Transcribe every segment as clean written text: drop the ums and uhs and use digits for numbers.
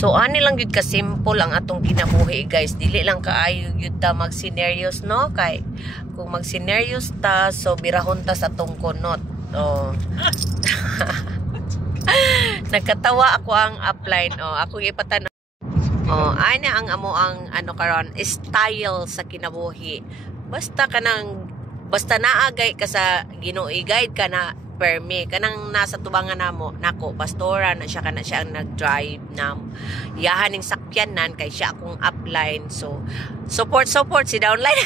So ani lang gyud ka simple ang atong kinabuhi guys, dili lang kaayo gyud ta magsineryos no, kay kung magsineryos ta so birahon ta sa atong kunot. Oh. Nagkatawa ako ang upline. Oh, ako ipatan. Oh, ay na ang amo ang ano karon style sa kinabuhi. Basta naagay ka sa Ginoo, i-guide ka na permi kanang nasa tubangan namo nako pastora na siya kana siya ang nag-drive nam yahan ning sakyanan kay siya akong upline, so support si downline.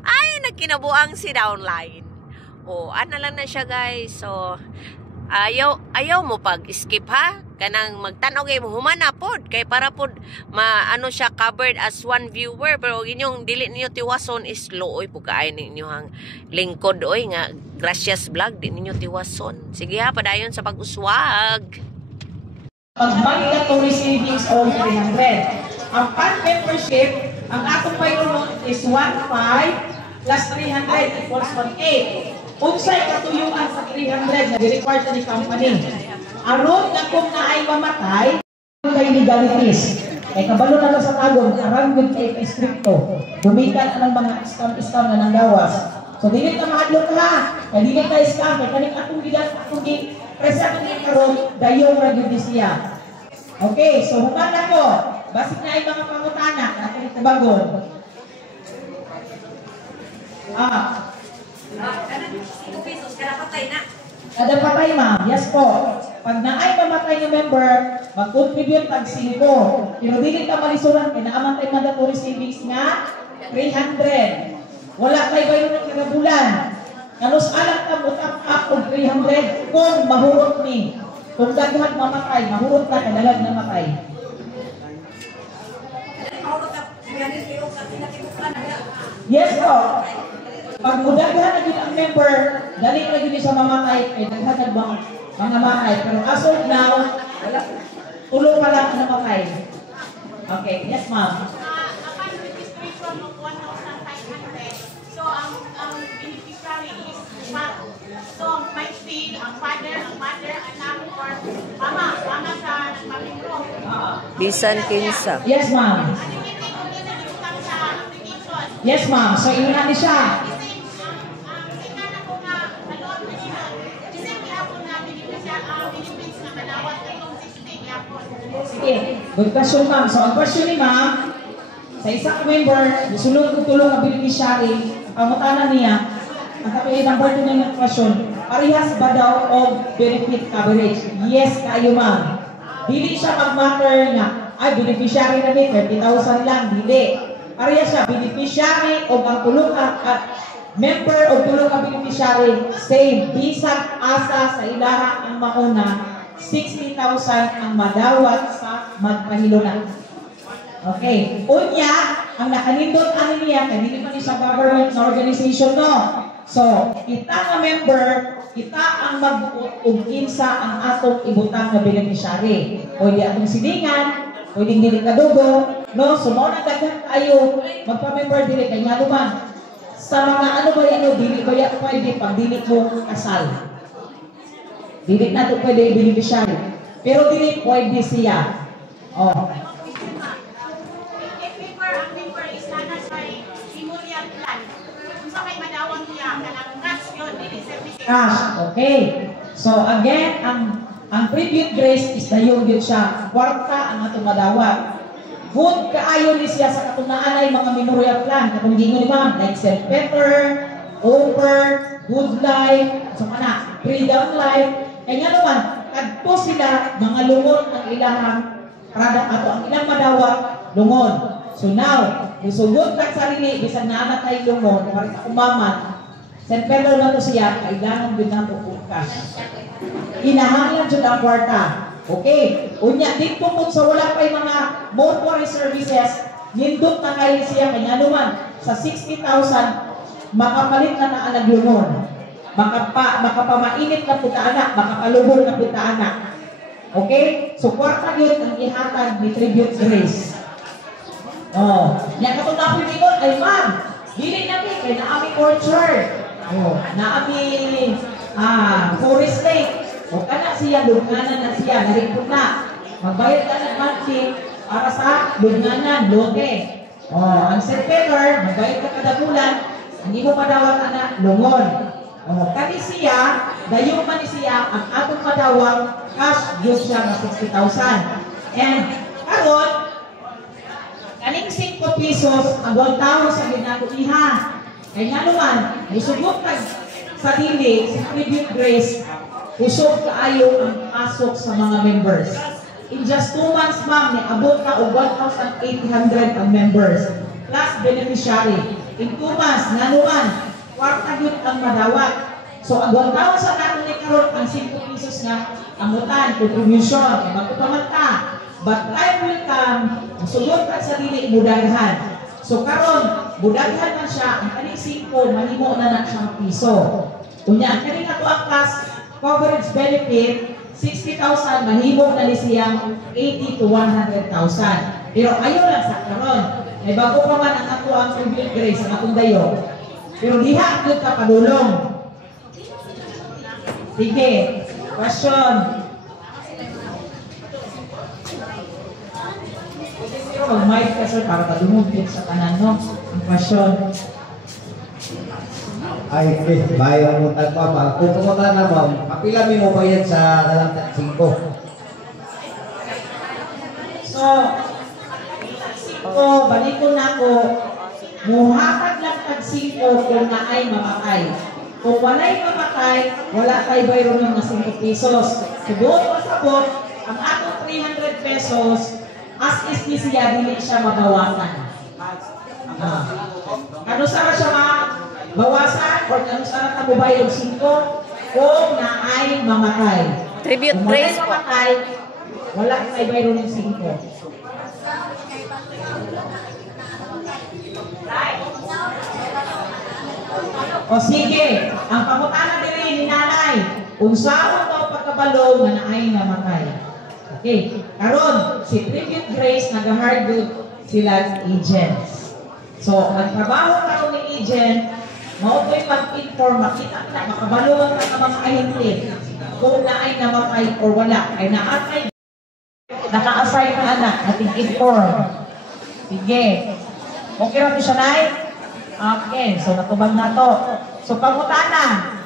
Ay nagkinabuang si downline. Oh ana lang na siya guys, so ayaw mo pag skip ha, kanang magtan-og mo humana pod kay para pod maano siya covered as one viewer, pero inyong dili ninyo tiwason is looy po kaay ninyo hang lingkod oy nga gracious vlog, di ninyo tiwason. Sige ha, padayon sa pag-uswag. Pag-bank to savings of 300. Ang PAN membership, ang atong payroll is 1.5 plus 300 equals 1.8. Unsay katuyuan sa 300 na di-require sa ni company. Aron na kung naay mamatay, kay legalities. Kay kabalo na lang sa tagong, arang good kay stricto. Gumikan ang mga scam na nanggawas. So, dili ka mahadlok ha. Kaya dili ka scam. Kaya kaning atong present ng karon, dayong ragyod siya. Okay, so human na ko. Basig na ay mga pangutana. Atong itabagon. Kada patay ma'am, yes po. Pag naay mamatay ng member, mag-contribute tag 5. Pero dili ka malisuran kay naaman tay mandatory savings nga 300. Wala kay bayo ng kinabulan. Kanos alam ka utang up og 300 kung mahurot ni. Kung daghan mamatay, mahurot na kadalag na matay. Yes po. Pag mudaghan na yun ang member, dali na yun sa mamatay, kaya naghatag mga mamatay. Pero as of now, tulong pa lang ang namatay. Okay, yes ma'am. Upon registration of 1,500, so ang beneficiary is ma'am. So may fee, ang father, anak, or mama sa nagmamembro. Bisan kinsa. Yes ma'am. Yes ma'am, so inunan ni siya. Sige, good question ma'am. So ang question ni ma'am, sa isang member, gusulong kong tulong ang beneficiary, ang pangutanan niya, ang kapit number 2 ng question, parehas ba daw o benefit coverage? Yes kayo ma'am. Dili siya mag-matter na, ay beneficiary na din, 30,000 lang, dili. Parehas siya, beneficiary o ang tulong member o tulong ang beneficiary, same. Bisag asa sa ilaha ang mauna, 60,000 ang madawat sa magpahilunan. Okay. Unya, ang nakanindot ani niya, kanina man sa government na organization, no? So, kita nga member, kita ang magbuot kung kinsa ang atong ibutang na beneficiary. Pwede atong silingan, pwedeng dili kadugo, no? So, mo na daghan tayo, magpa-member dili, kaya nga naman, sa mga ano ba yan, dili ba yan pwede pag dili mo kasal. Dili na ito pwede beneficiary. Pero dili pwede siya. Oh. If ang member is nana sa memorial plan, kung sa may madawang niya, kanang cash yun, dili service. Cash, okay. So again, ang tribute grace is dayon yun siya. Kwarta ang atong madawat. Good kaayo ni siya sa katunaan ay mga memorial plan. Katong gingon ni ma'am, like St. Peter, Over, Good Life, so mana, Freedom Life. Kaya nga naman, kadto sila mga lungon ang ilahang product ato, ang ilang madawat, lungon. So now, musugod ka sarili, bisag na anak kay lungon, para sa umaman, St. Pedro na to siya, kailangan din na po cash. Inahanglan dyan ang kwarta. Okay. Unya, dito po sa wala pa yung mga mortuary services, nindot na kayo siya, kaya naman, sa 60,000, makapalit na ang naglungon. makapamainit na punta anak, makapalubong na punta anak. Okay? So, kwarta yun ang ihatag ni Tribute Grace. Oh, yan katong napiligon ay ma'am, dili namin kay naami orchard. Oh, naami Forest Lake. O kana siya lugnanan na siya, naripot na. Magbayad ka ng monthly para sa lugnanan, lote. Oh, ang September, magbayad ka kada bulan, hindi mo padawat na lungon. Oh, kani siya, dayon man siya ang atong padawang cash due siya ng 60,000. And karon kaning 5 pesos ang tawo sa ginakuliha. Kaya nga naman, musubok sa dili, si Tribute Grace, usog kaayo ang pasok sa mga members. In just 2 months, ma'am, abot na o 1,800 ang members, plus beneficiary. In 2 months, nga naman, kwarta yun ang madawat. So, ang 1,000 natin ni karon ang 5 pesos nga, amutan, contribution, magpapamanta. But time will come, sugod ka sa dili budaghan. So karon, budaghan man siya, ang kaning 5, mahimo na siyang piso. Kunya, kaning ato ang class coverage benefit, 60,000, mahimo na ni siyang 80 to 100,000. Pero ayaw lang sa karon. May bago pa man ang ato ang Tribute Grace, ang atong dayo. Pero diha, doon ka padulong. Sige, question. Mag-mic ka sir para padumugin sa kanan, no? Ang question. Ay, bayo mo tagpa pa. Kung pumunta na mo, kapila mo bayad sa dalang 5. So, balikon na ko, muhatag lang tag 5 kung naay mamatay. Kung walay mamatay, wala tayo bayro ng 5 pesos. So, doon pasabot, ang atong 300 pesos, as is ni siya, dili siya mabawasan. Ano sana siya mabawasan or ano sana tabubay yung 5 kung naay mamatay. Tribute Kung Grace walay po. mamatay, wala tayo bayro ng 5. O sige, ang pangutana diri ni nanay, unsaon daw pagkabalo nga naay namatay. Okay, karon si Tribute Grace nag-hardwood sila agents. So, ang trabaho karon ni agent, mao to'y mag-inform, makita na, makabaluan ka ng mga ahente kung naay namatay or wala. Ay naatay, naka-assign na anak, nating inform. Sige. Okay ra siya, Nay? Okay, so natubag na to. So, pangutana.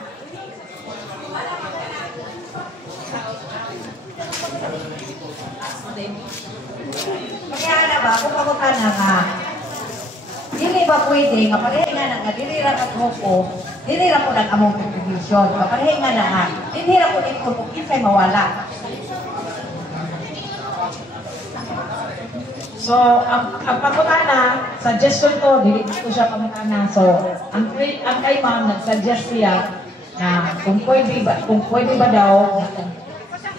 Kaya na ba, kung pagkakana nga, dili ba pwede, kaparehinga na nga, dili ra ka grupo, dili ra ko nag-among contribution, kaparehinga na nga, dili ra ko ikon kung kisay mawala. So, ang pagkutana, suggestion ko, dili ko siya pagkutana. So, ang kay ma'am, nag-suggest siya na kung pwede ba daw,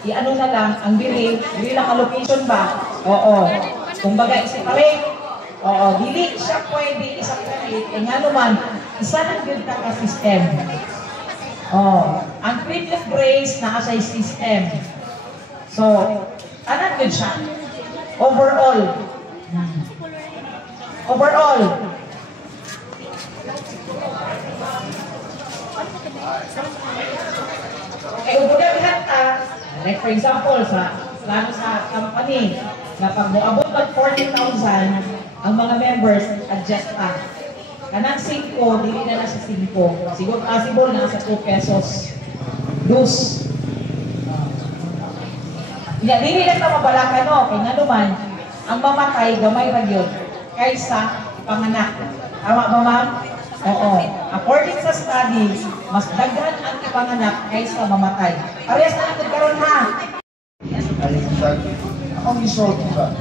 i-ano na lang, ang dili lang allocation ba? Oo. Kung bagay separate, oo, dili siya pwede i-separate. E nga naman, isa lang yun ka system. Oo. Ang Tribute Grace, nasa system. So, anan yun siya? Overall. Overall. Okay, ubudaghan ka. Like for example, lalo sa company, na pag moabot mag 40,000, ang mga members, adjust ka. Kanang 5, dili na sa 5. Siguro possible na sa 2 pesos. Dus. Dili na ito mabalakan, no? Kaya nga naman, ang mamatay, gamay ra yun, kaysa panganak. Tama ba, ma'am? Oo. According sa studies, mas daghan ang panganak kaysa mamatay. Parehas na natin karon ha. Akong result ba?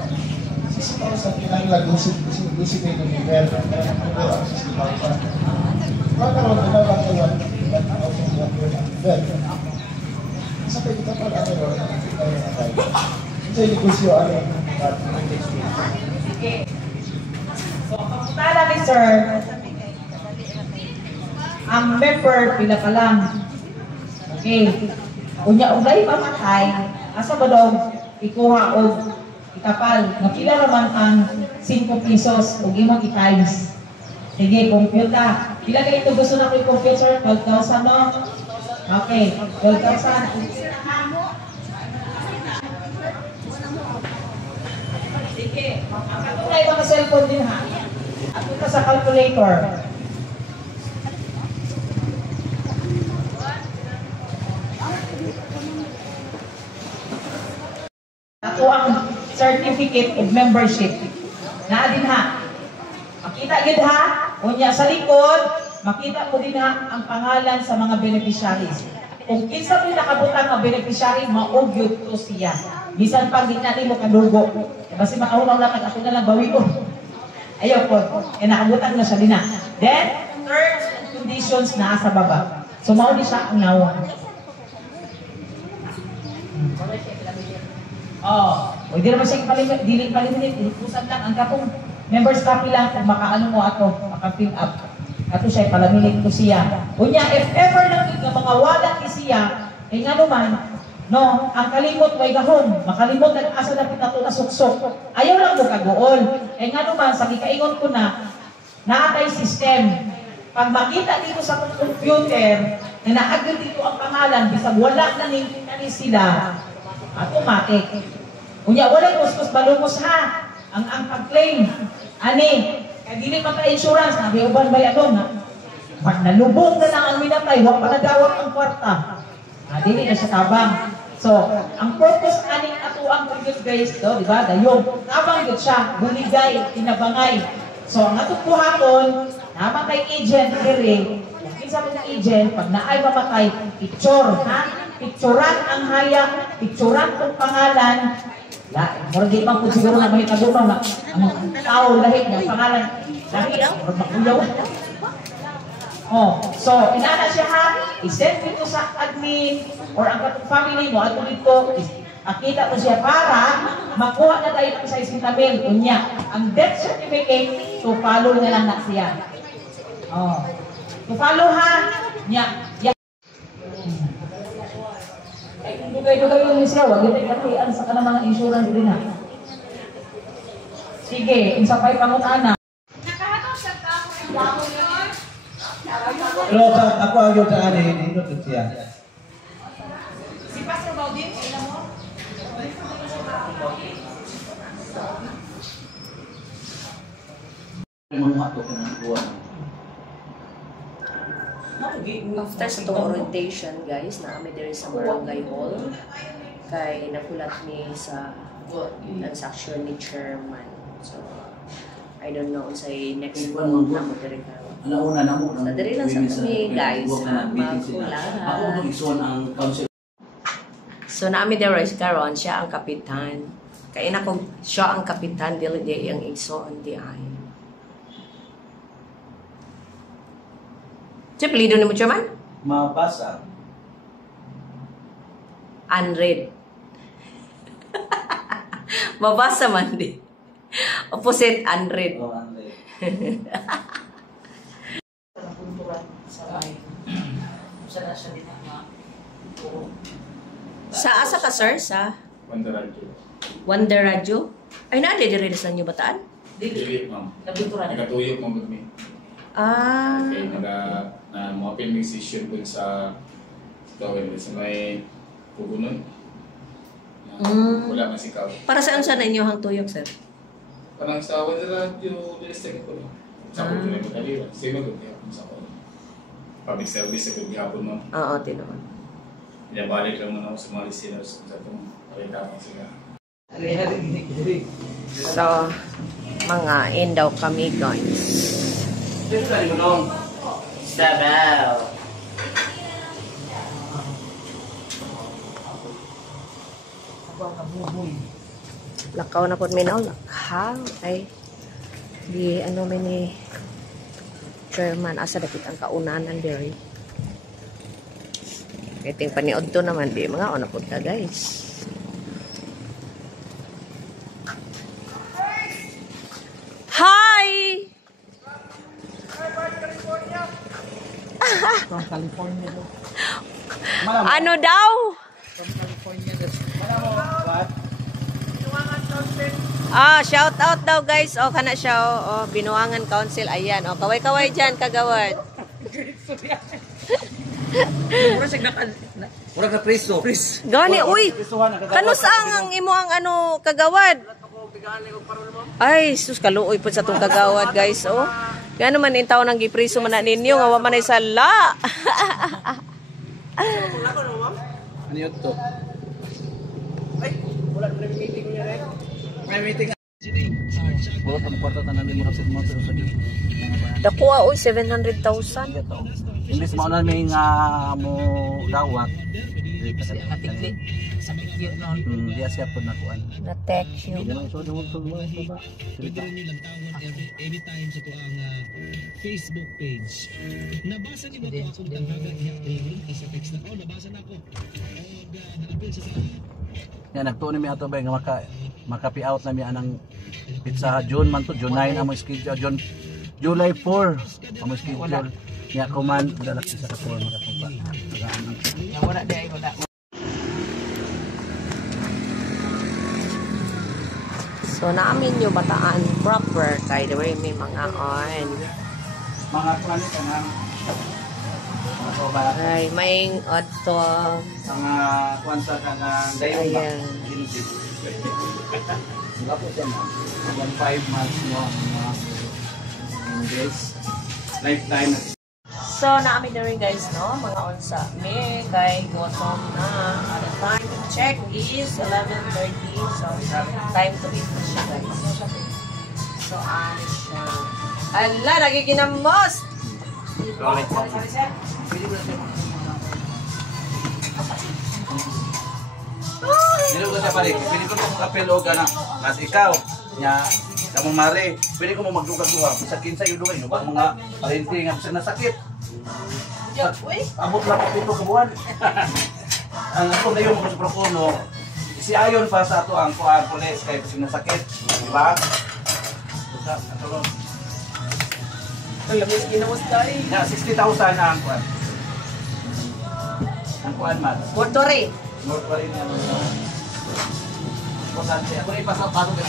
6,000 kinahanglan lusin kayo ng nivel. Kaya nakulo ang 60,000. Magkaroon na lang kayo 1,000 Isa pa kita pala ano ron ang tayo na tayo. Isa yung negosyo ano yung Okay. So, pagpunta namin, sir. ang member pila pa lang. Okay. Unya ulay mamatay, asa ba daw ikuha og ikapal. Nakila naman ang 5 pesos ug imong i-times. Sige, compute ta. Pila kay ito gusto na ko i-compute, sir? 12,000 no? Okay, 12,000. Sige, ang katunay mga cellphone din ha. At ito sa calculator. Ako ang certificate of membership. Naa din ha. Makita gid ha. Unya sa likod, makita mo din ha ang pangalan sa mga beneficiaries. Kung kinsa may nakabutang nga beneficiary, maugyod to siya. Bisan pag di na mo kadugo. Basi makaunaw lang ako na lang bawi ko. Ayaw po. Nakabutang na siya din ha. Then, terms and conditions na sa baba. So, mao di siya ang nawang. O di naman siya dili palimit, ipusan lang ang kapong members copy lang kung makaano mo ato, maka-fill up. Ato siya palamilit ko siya. Unya, if ever lang nga mga wala ni siya, ay nga naman, no, ang kalimot may gahom, makalimot ang asa na pitato na suksok. Ayaw lang mo kagool. Ay nga naman, sa gikaingon ko na, naatay system. Pag makita dito sa computer, na naagad dito ang pangalan, bisag wala na ni sila, automatic. Unya, wala kuskus balungos ha. Ang pag-claim. Ani, kaya dili pa insurance, nabi uban ba yan na? Nalubong na lang ang minatay, huwag pa nadawat ang kwarta. Dili na siya tabang. So, ang purpose aning ato ang previous guys do, di ba? Dayong, tabang yun siya, buligay, tinabangay. So, ang ato buhaton, namatay agent, kiri, kinsa mo na agent, pag naay mamatay, picture, ha? Picturan ang hayag, picturan kung pangalan. Murag di man po siguro na may kabunaw na ang tao lahit ng pangalan. Lahit, murag makuyaw. So, inana siya ha, isend dito sa admin or ang katong family mo, ato dito, akita mo siya para makuha na tayo ng sa isintabil. Unya, ang death certificate, to follow na lang na siya. To follow ha, niya. Dugay-dugay yun siya, wag ito katian sa kanang mga insurance din ha. Sige, insa pa'y pangutana. Nakahatong sa tao ng bago yun. Pero ako ang yun sa anin, hindi ko siya. Si Pastor Baudin, ilan mo? After sa itong orientation, guys, naami diri sa Barangay Hall, kay nakulat ni sa transaction ni Chairman. So, I don't know sa next month na mo diri ka. Alauna na mo. So, diri lang sa kami, guys, magkulat. Ako nung ison ang council. So, naami diri si Caron, siya ang kapitan. Kaya na kung siya ang kapitan, dili di ang ison, di ay. Siya, palido ni mo, Chairman? Mabasa. Unread. Mabasa man di. Opposite, unread. Oh, Andre. Sa asa ka, sir? Sa Pandaradyo. Wonder Radio? Ay, naadi diri sa inyo bataan? Dili, ma'am. Nagatuyok mo kami. Ah. Okay, na mga filming session dun sa Tawin, sa may pugunon. Wala man si Kao. Para saan sa inyo hang tuyok, sir? Parang sa Pandaradyo, district ko lang. Sa pugunon yung kalira. Sino ko gihapon sa ako. Public service ako gihapon mo. Oo, tinaman. Pinabalik lang muna ako sa mga listeners sa itong palitapang sila. So, mga indaw kami, guys. Dito ka rin mo nung Sabaw. Lakaw na po minaw. Lakaw. Ay, di ano man ni Chairman. Asa dakit ang kaunanan diri. Kating paniod to naman. Di mga ona po ta, guys. Hi! From California. Ano daw? From California. What? Shout out daw guys. Kana siya. Binuangan Council. Ayan. Kaway-kaway dyan, kagawad. Murag na preso. Gani, uy. Kanus ang imo ang ano, kagawad. Ay, sus, kaluoy po sa tong kagawad guys. Gano man in taon ang gipriso man na ninyo. Nga man ay sala. Ano yun to? Ay, wala na meeting niya rin. May meeting. Wala pa kwarta na namin murag sa mga pero sa dito. Dakuha, uy, 700,000. Imbis mo na may nga mo dawat. Natikli. Sa bigyo noon. Diya siya po nakuan. Na-text you. So, doon to mo ba? anytime sa tuang Facebook page. Nabasa ni mo to akong tanghaga niya sa text na, nabasa na ako. Naapil siya sa Yan, nagtuon mi ato ba nga makapi out na mi anang pizza June man to, June 9 amo schedule, July 4 amo schedule. Ya kuman lalaki sa katuwa makatumpa. Wala day wala. So, naamin yung bataan proper kay the way may mga on. Mga kuan ka na. Mga ba? Ay, may odto. Mga kuan sa kanang dayon ba? Ayan. Wala po siya na. 5 months mo mga days. Lifetime. So, naamin na rin guys, no? Mga onsa. May kay gutom na. The time to check is 11:30. So, time to eat na siya guys. So, ano siya. Ala, nagiginamos! Pwede ko siya pare. Pwede ko mong kapel o gana. Kasi ikaw, niya, kamong mare, pwede ko mong magduga-duga. Sa kinsa yung duga, yung bang mga parente nga sa nasakit. Abot lang po ito kabuhan. Ang ako na yung mga prokono, si ayon pa sa ato ang kuhaan pulis kaya kasi nasakit. Diba? Ang labis ginamos tayo. 60,000 na ang kuhaan. Ang kuhaan man. Mortuary. North pa rin yan. Importante. Ako na ipasok paano ka.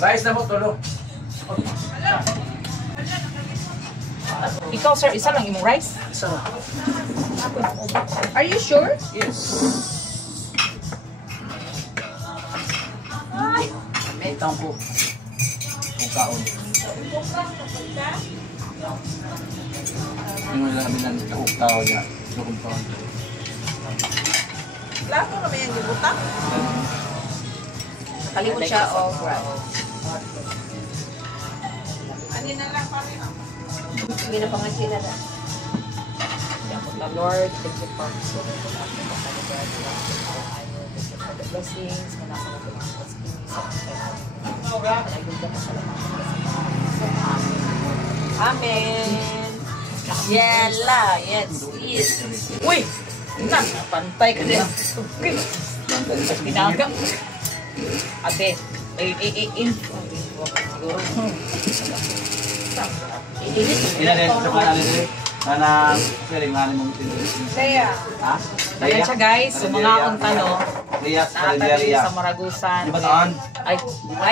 Rice na mo, tulo. Ikaw sir, isa lang imong rice? Isa na. Are you sure? Yes. Ay, May itang po. Kung kaon. Yung mga namin ng tao niya. Kung kaon. lato na may ang gibutak. Kalimut siya of rice. Ano na lang pa rin. Hindi na pangasin na na. The Lord, thank you for so much for the blessings, manapalapit ang blessings sa Amen. Yela. Yes. Yes. uy! Na, pantay ka din. Pinaga. Ate, siguro. Ina din, sa mga natin din. Sana, pwede nga namin mong Kaya, ha? ayan siya guys, sa mga akong tanong, Liyas, nakatali sa Maragusan. Di Bataan? Ay,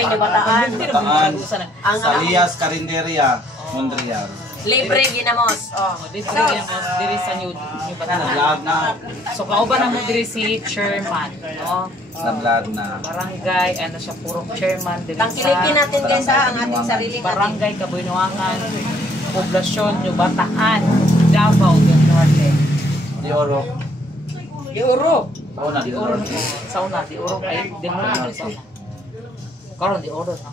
di Bataan. Hindi naman Bataan. Maragusan. Sa Liyas, Carinderia, Mondrian. Libre ginamos. Dito rin ang diri sa New Bataan. Nablad na. So, kauban ang diri si Chairman, no? Nablad na. Barangay, ano siya, puro chairman diri Tangkilikin sa natin guys ha, ang ating sariling Barangay Kabunuangan, Poblasyon, New Bataan, Davao del Norte. Di Oro. Di Oro. Oo na, Di Oro. Sauna, Di Oro kay Di Oro. Karon Di Oro na.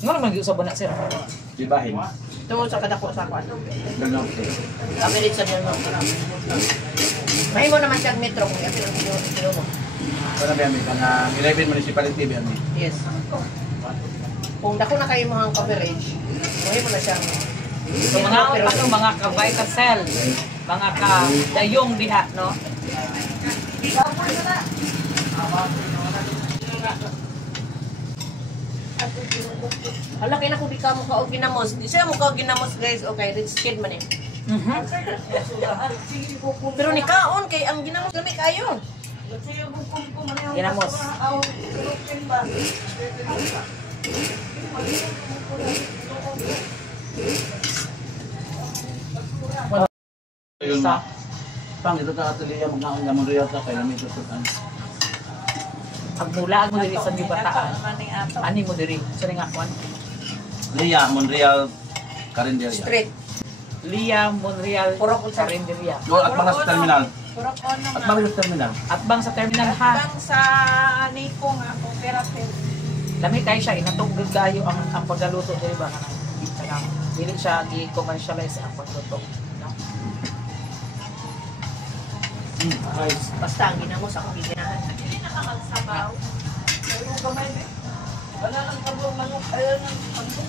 Nga naman giusab na sir. Di Bahin. Tungod sa kadako sa kwan. Norte. Kami rin sa Del Norte. May mo naman siyang metro kung yung mo. Sana ba yan? Ang 11 municipality ba yan? Yes. Kung dako na kayo mga coverage, Buhay mo na siyang So mga ka-vita cell, mga ka-dayong diha, no? hala, kaya na kung di ka mo ka ginamos. Di siya mo ka ginamos, guys. Okay, rich kid man eh. Pero ni kaon, kay ang ginamos kami kayo. Ginamos. Ayun na. Pang ito ka atelier magnaon nga Monreal ta kay lami tutukan. Ang mula mo diri sa gibataan. Ani mo diri sa nga kwan. Lia Monreal Carinderia. Street. Lia Monreal Carinderia. Do at mga sa terminal. At mga sa terminal. At bang sa terminal ha. Bang sa Nico nga ako, Perapel. Lami kay siya inatugod dayo ang paggaluto diri ba kanang dili siya i-commercialize ang pagluto. Basta ang ginamos ako giginahan. Hindi nakakagsabaw. Pero gamay, wala lang kabong manok, ayaw ng manok.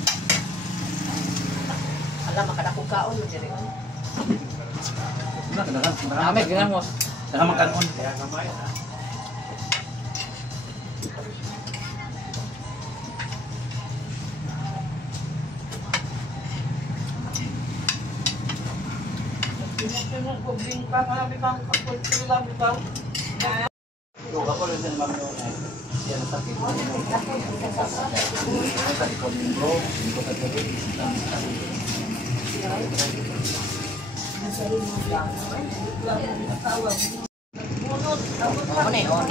Hala, makadakong kaon mo diri. Nami ginamos. Dahan makanon. Tinutulong ko, bingka nga, bikang kapulti lang, bikang. So ako rin sa mami ko na yan sa sakit. Sa likod ng bro, hindi ko tatabi. Ano na yun?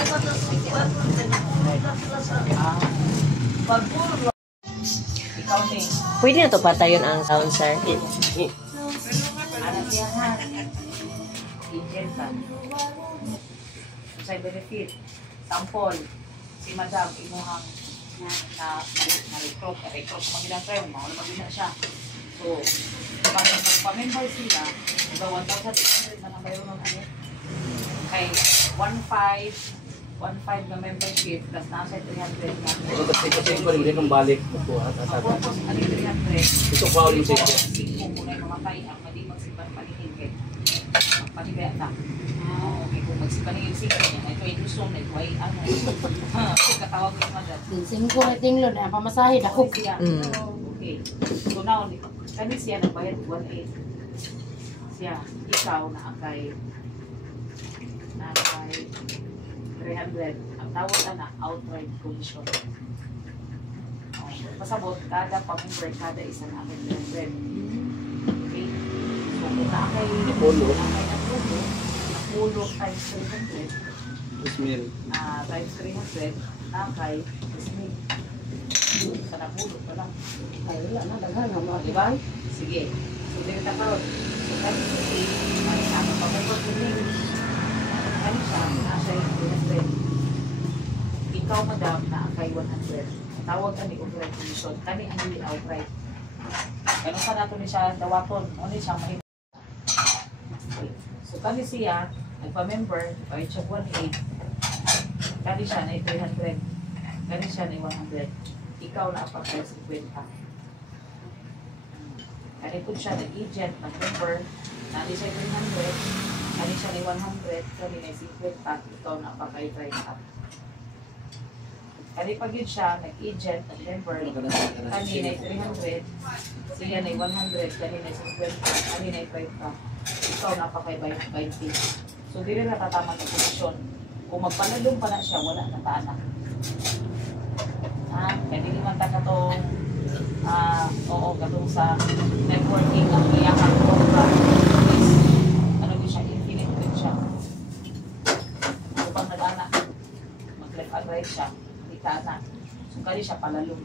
Ikaw ni. Pwede na to patayon ang sound, sir. Ano siya ha? Ingenta. Sa benefit. Sample. Si Madam imuhang na-recruit. Na-recruit magilang tayo. Mauna magina siya. So, pag magpa-member sila, diba 1,800 na mayroon ng ano? Kay 1,500 na membership plus nasa 300 na. Kasi ko rin kung balik ko at asabi. Tapos, ano 300? Ito pa ulit sa ito. 5 muna yung mamatay ang mali magsipan paningin kay panibaya na. Okay, kung magsipan yung sikat niya, ito ay gusto na ito ay ano. Kasi katawag yung madad. Singko na tinglod na pamasahe dako. Siya. Okay. So now, kani siya nagbayad 1,800. Siya, ikaw na akay 300. Ang tawag na outright commission. Pasabot, kada pamimber, kada isa na akin 300. Okay? So, kung na-akay napulo times 300, times 300, na-akay 3,000. Sa napulo pa lang. Ay wala na daghan na mo Diba? Sige. So, dito na karon. So, kasi si ano pamimber ko din. Ano siya, nasa 300. Ikaw, madam, na-akay 100. Tawag ka ni outright commission. Kani ang hindi outright. Ganun ka nato ni siya dawaton. Ano siya mahina. So kani siya, nagpa-member, bayad siya 1,800. Kani siya na 300. Kani siya na 100. Ikaw na apag 50. Kani po siya nag-agent, nag-member, kani siya 300. Kani siya na 100. Kani na 50. Ikaw na apag 30. Kani pag yun siya, nag-agent, nag-member, kanina ay 300, siya na 100, kanina ay 50, kanina ay 30. Ikaw napakay 20. So, di rin natatama ng komisyon. Kung magpanalong pa na siya, wala na taana. Kaya di naman ta katong, katong sa networking ang iyakang program. Ano yun siya, infinite din siya. So, pag nag-anak, mag-left and right siya, na. So, kali siya palalong.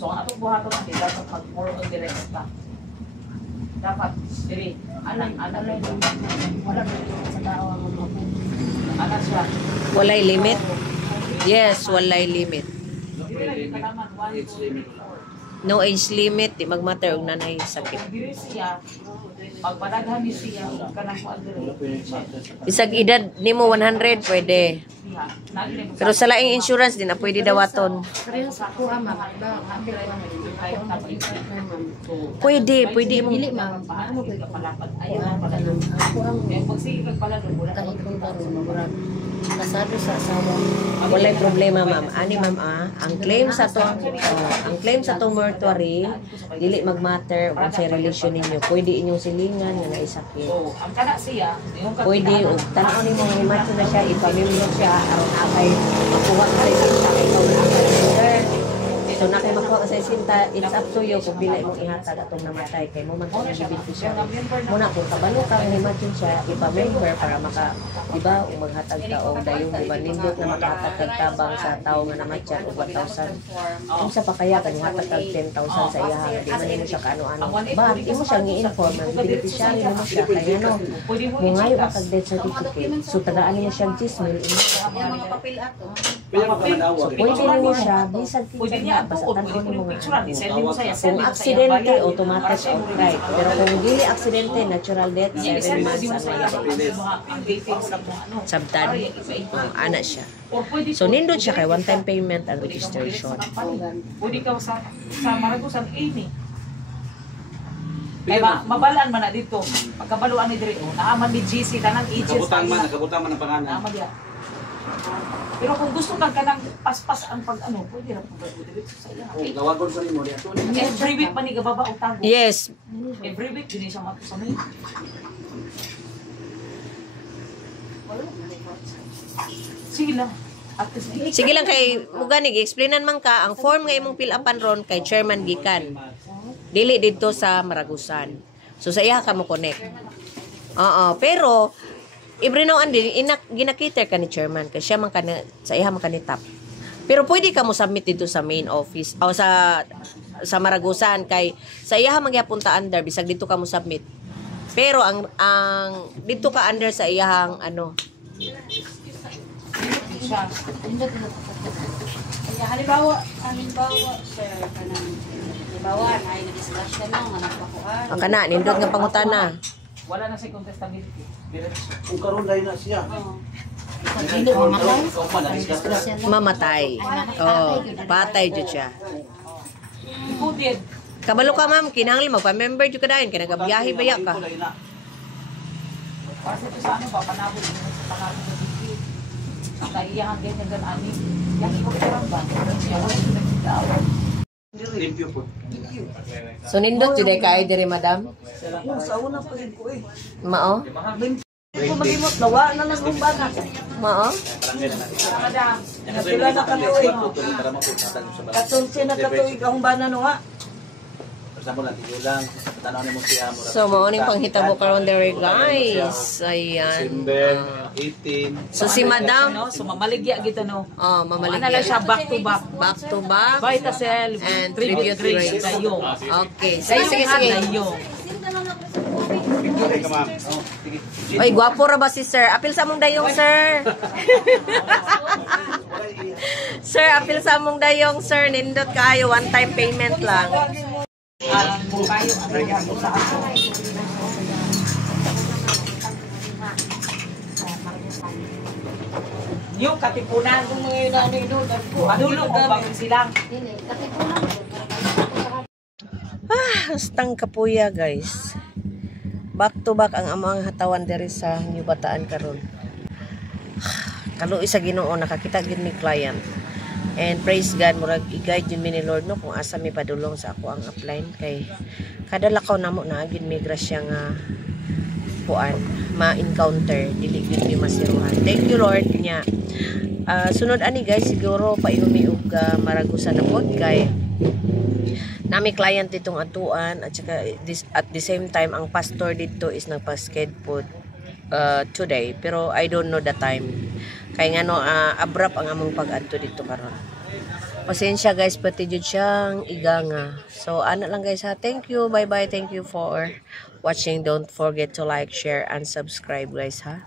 So, ang atong buhaton natin, dapat mag-more on direct ka. Dapat, diri, anak wala na sa tao ang mga anak siya. Walay limit? Yes, walay limit. No age limit, di mag-matter og nanay sakit. Diri siya, magpadaghan ni siya kanang mo adre. Isag edad nimo 100 pwede. Pero sa laing insurance din na pwede dawaton. Parehas ako ma'am. Pwede mo. Dili ma'am. Ano ko Palapad ayaw pala nang ako ang pagsigig pala do wala kahit kung murag kasado sa asawa. Walay problema ma'am. Ani ma'am ang claim sa tong mortuary dili magmatter kung sa relasyon ninyo. Pwede inyong silingan nga naisakit. So, ang kana siya, yung Pwede og tanaw nimo nga imatch na siya, ipamimlo siya aron akay makuha sa sinta kay ikaw na akay sir. So na kay makuha sa sinta, it's up to you kung dili mo ihatag atong namatay kay mo man sa beneficiary. Muna kung kabalo ka nga imatch siya, ipamember para maka diba o maghatag ka og dayon diba nindot na makahatag kag tabang sa tawo nga namatyan og 1,000. Kung sa pakaya kan hatag kag 10,000 sa iya di man nimo siya kaano-ano. Ba imo siya gi-inform nga beneficiary mo siya kay ano. Mo ngayo ka kag death certificate. So tagaan niyo siya 10,000 imo. Mga papel ato. Pwede nimo siya bisag pwede niya basta tuod, tanong pwede mo mo nga. picture, send mo saya, Kung aksidente, automatic outright. Pero kung dili aksidente, natural death, 7 months ang may sabtan. Ana siya. So, nindot siya kay one-time payment and registration. Pwede ka sa Maragusan, ini. Kaya mabalaan man na dito. Pagkabaluan ni Dre, naaman ni GC, tanang agents. Nakabutang man ang pangalan. Naaman diya. Pero kung gusto kang kanang paspas ang pag-ano, pwede na pag-dito sa iya. Gawagon sa nimo diya. Every week pa ni gababa o tago. Yes. Every week, din siya mato sa may. Sige lang. Sige lang kay Muganig, explainan man ka, ang form nga imong fill upan ron kay Chairman Gikan. Dili dito sa Maragusan. So sa iya ka mo connect. Oo, pero ibrinoan din ginakiter ka ni Chairman kasi siya man sa iya man kanitap. Pero pwede ka mo submit dito sa main office o sa Maragusan kay sa iya magyapunta under bisag dito ka mo submit. Pero ang dito ka under sa iyang ano Siya. Kaya halimbawa sir kanang halimbawa ay na-discuss ka na nga nagpakuan. ang kana nindot nga pangutana. Wala na sa contestability. Kung karon dahil na siya. Dili mamatay. Mamatay. Oh, patay jud siya. Included. Kabalo ka ma'am, kinahanglan magpa-member jud ka dayon kay nagabiyahe baya ka. Kasi ito sa ano ba, panabot mo sa pangalan sa BP. Naiyahan din yung gan-ani. Yan ikaw ikarang ba? Siya wala yung nagsigawan. Limpyo po. So nindot jud kay diri madam. Sa una pa rin ko eh. Mao? Kung mag-imot, nawa na naglumban na. Mao? Madam, Napila na katuig. katunsi na katuig ang bana no ha. Basta mo lang, tigulang. Tanaw ni mo siya. So mao ning panghitabo karon dere guys. Ayan. December 18. So si madam, So mamaligya kita no. oh Ano lang mamaligya siya back to back. back to back Vitacell and tribute tribute race tayo. Okay. Sige sige sige. Oy, gwapo ra ba si sir? Apil sa among dayong sir. Sir, apil sa among dayong sir. Nindot kaayo one time payment lang. Kung kayo ang regalo sa ako. Yung katipunan. Padulo ko bang silang. Dili katipunan. Hastang kapuya guys. Back to back ang among hatawan diri sa New Bataan karon. Kaluoy sa Ginoo nakakita gid ni client. And praise God murag i-guide yun mi ni Lord no kung asa mi padulong sa ako ang upline kay kada lakaw namo na gid mi grasya nga puan ma-encounter dili gid mi masiruhan. Thank you Lord nya. Sunod ani guys siguro paihumi og Maragusan na pod kay nami client ditong atuan at saka at the same time ang pastor dito is nagpa-schedule today pero I don't know the time kay ngano abrupt ang among pag-adto dito karon. Pasensya guys pati jud siyang iganga. So ana lang guys ha. Thank you. Bye bye. Thank you for watching. Don't forget to like, share and subscribe guys ha.